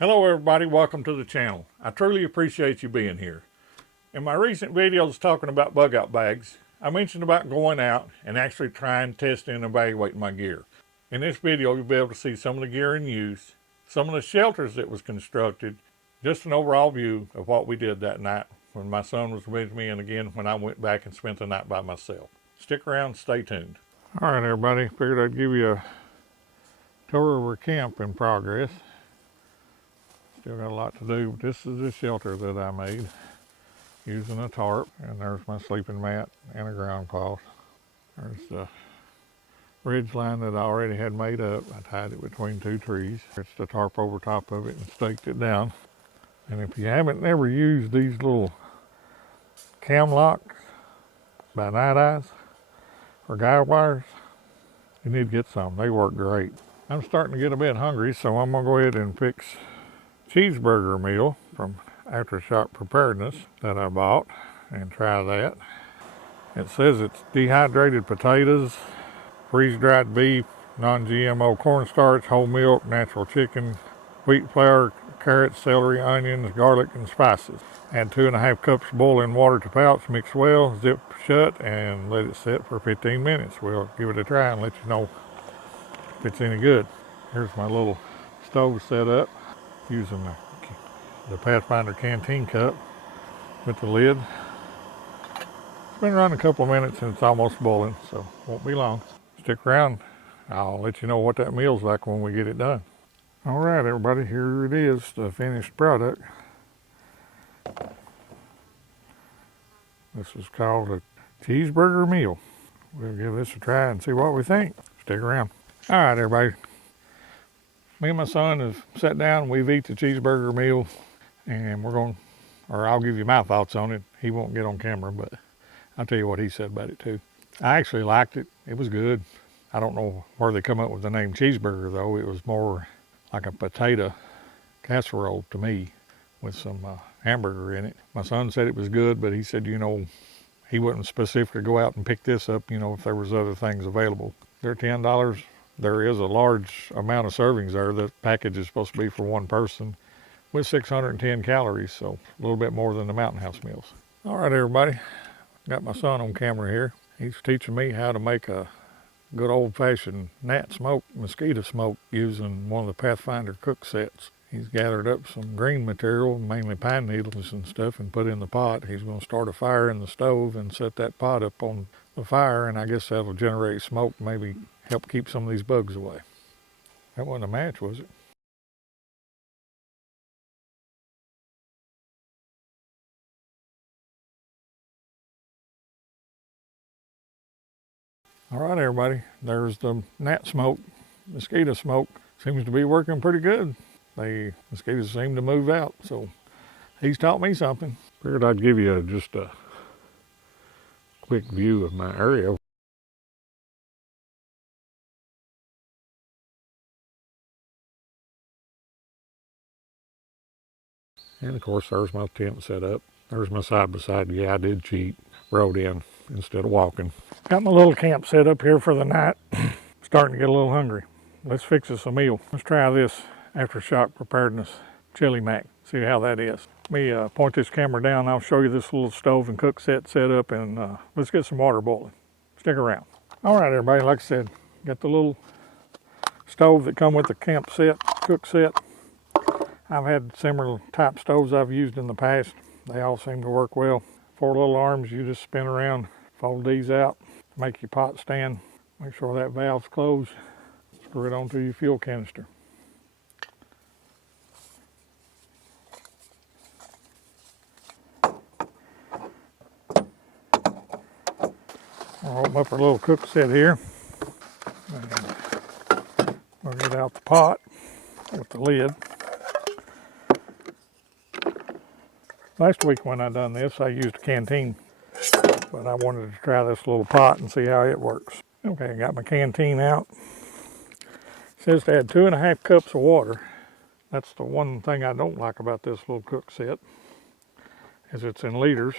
Hello everybody, welcome to the channel. I truly appreciate you being here. In my recent videos talking about bug out bags, I mentioned about going out and actually trying, testing, and evaluating my gear. In this video you'll be able to see some of the gear in use, some of the shelters that was constructed, just an overall view of what we did that night when my son was with me and again when I went back and spent the night by myself. Stick around, stay tuned. Alright everybody, figured I'd give you a tour of our camp in progress. Still got a lot to do. This is the shelter that I made using a tarp, and there's my sleeping mat and a ground cloth. There's the ridge line that I already had made up. I tied it between two trees. It's the tarp over top of it and staked it down. And if you haven't ever used these little cam locks by Night Eyes or guide wires, you need to get some. They work great. I'm starting to get a bit hungry, so I'm gonna go ahead and fix cheeseburger meal from Aftershock Preparedness that I bought and try that. It says it's dehydrated potatoes, freeze-dried beef, non-GMO cornstarch, whole milk, natural chicken, wheat flour, carrots, celery, onions, garlic, and spices. Add 2.5 cups of boiling water to pouch, mix well, zip shut, and let it sit for 15 minutes. We'll give it a try and let you know if it's any good. Here's my little stove set up, using the Pathfinder canteen cup with the lid. It's been running a couple of minutes and it's almost boiling, so won't be long. Stick around. I'll let you know what that meal's like when we get it done. All right, everybody, here it is, the finished product. This is called a cheeseburger meal. We'll give this a try and see what we think. Stick around. All right, everybody. Me and my son have sat down, we've eaten the cheeseburger meal, and I'll give you my thoughts on it. He won't get on camera, but I'll tell you what he said about it too. I actually liked it. It was good. I don't know where they come up with the name cheeseburger though. It was more like a potato casserole to me with some hamburger in it. My son said it was good, but he said, he wouldn't specifically go out and pick this up, if there was other things available. They're $10. There is a large amount of servings there. The package is supposed to be for one person with 610 calories, so a little bit more than the Mountain House meals. All right, everybody. Got my son on camera here. He's teaching me how to make a good old-fashioned gnat smoke, mosquito smoke, using one of the Pathfinder cook sets. He's gathered up some green material, mainly pine needles and stuff, and put in the pot. He's going to start a fire in the stove and set that pot up on the fire, and I guess that'll generate smoke, maybe help keep some of these bugs away. That wasn't a match, was it? All right, everybody, there's the gnat smoke, mosquito smoke. Seems to be working pretty good. The mosquitoes seem to move out, so he's taught me something. Figured I'd give you just a quick view of my area. And of course, there's my tent set up. There's my side-by-side. Yeah, I did cheat. Rode in instead of walking. Got my little camp set up here for the night. Starting to get a little hungry. Let's fix us a meal. Let's try this Aftershock Preparedness chili mac. See how that is. Let me point this camera down. I'll show you this little stove and cook set up, and let's get some water boiling. Stick around. All right, everybody. Like I said, got the little stove that come with the camp set, cook set. I've had similar type stoves I've used in the past. They all seem to work well. 4 little arms, you just spin around, fold these out, make your pot stand, make sure that valve's closed, screw it onto your fuel canister. I'll open up our little cook set here. And we'll get out the pot with the lid. Last week when I done this, I used a canteen, but I wanted to try this little pot and see how it works. Okay, I got my canteen out. It says to add 2.5 cups of water. That's the one thing I don't like about this little cook set, is it's in liters,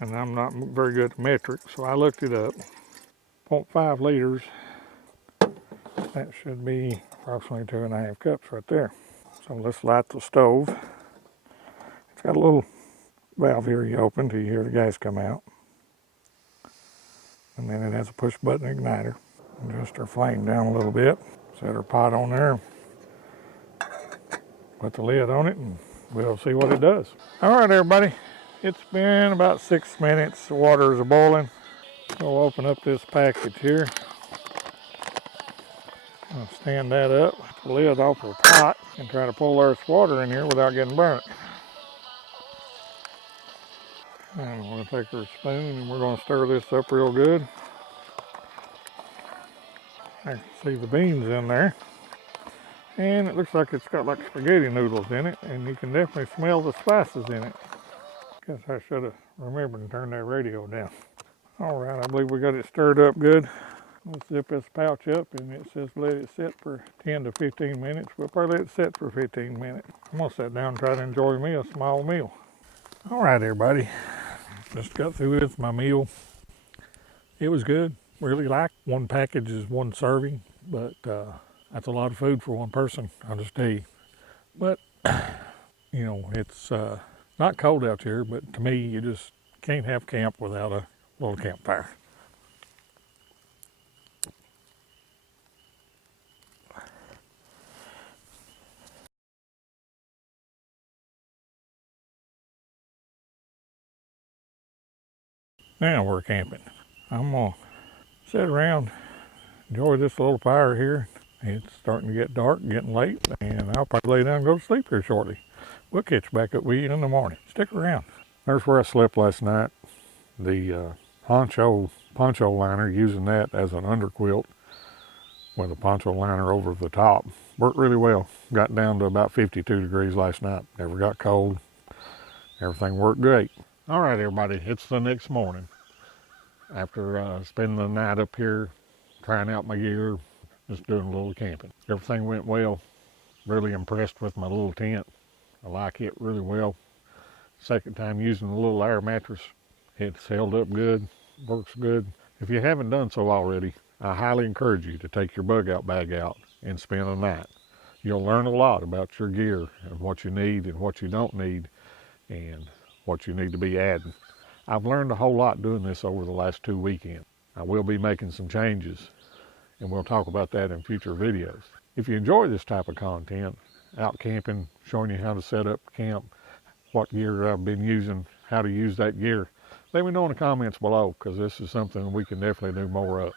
and I'm not very good at metric, so I looked it up. 0.5 liters, that should be approximately 2.5 cups right there. So So let's light the stove. It's got a little valve here you open till you hear the gas come out. And then it has a push button igniter. Adjust our flame down a little bit. Set our pot on there. Put the lid on it and we'll see what it does. All right, everybody. It's been about 6 minutes. The water is boiling. So we'll open up this package here. I'll stand that up, put the lid off the pot, and try to pull this water in here without getting burnt. And we'll take our spoon and we're going to stir this up real good. I can see the beans in there. And it looks like it's got like spaghetti noodles in it, and you can definitely smell the spices in it. Guess I should have remembered to turn that radio down. All right, I believe we got it stirred up good. Let's zip this pouch up, and it says let it sit for 10 to 15 minutes. We'll probably let it sit for 15 minutes. I'm gonna sit down and try to enjoy me a small meal. All right, everybody, just got through with my meal. It was good. Really like one package is one serving, but that's a lot of food for one person, I'll just tell you. But, you know, it's not cold out here, but to me, you just can't have camp without a little campfire. Now we're camping. I'm gonna sit around, enjoy this little fire here. It's starting to get dark, getting late, and I'll probably lay down and go to sleep here shortly. We'll catch back up with you in the morning. Stick around. There's where I slept last night. The poncho liner, using that as an underquilt with a poncho liner over the top, worked really well. Got down to about 52 degrees last night. Never got cold. Everything worked great. All right, everybody, it's the next morning. After spending the night up here, trying out my gear, just doing a little camping. Everything went well. Really impressed with my little tent. I like it really well. Second time using a little air mattress. It's held up good, works good. If you haven't done so already, I highly encourage you to take your bug out bag out and spend a night. You'll learn a lot about your gear and what you need and what you don't need and what you need to be adding. I've learned a whole lot doing this over the last 2 weekends. I will be making some changes, and we'll talk about that in future videos. If you enjoy this type of content, out camping, showing you how to set up camp, what gear I've been using, how to use that gear, let me know in the comments below, because this is something we can definitely do more of.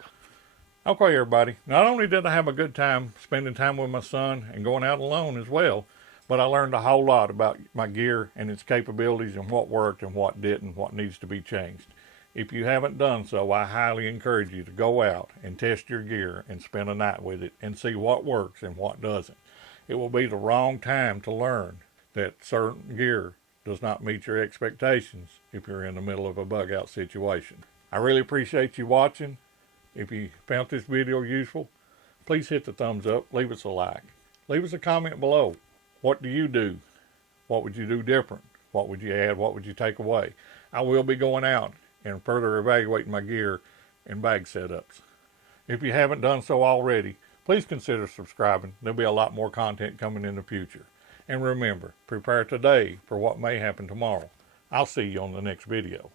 Okay, everybody, not only did I have a good time spending time with my son and going out alone as well, but I learned a whole lot about my gear and its capabilities and what worked and what didn't, what needs to be changed. If you haven't done so, I highly encourage you to go out and test your gear and spend a night with it and see what works and what doesn't. It will be the wrong time to learn that certain gear does not meet your expectations if you're in the middle of a bug out situation. I really appreciate you watching. If you found this video useful, please hit the thumbs up, leave us a like. Leave us a comment below. What do you do? What would you do different? What would you add? What would you take away? I will be going out and further evaluating my gear and bag setups. If you haven't done so already, please consider subscribing. There'll be a lot more content coming in the future. And remember, prepare today for what may happen tomorrow. I'll see you on the next video.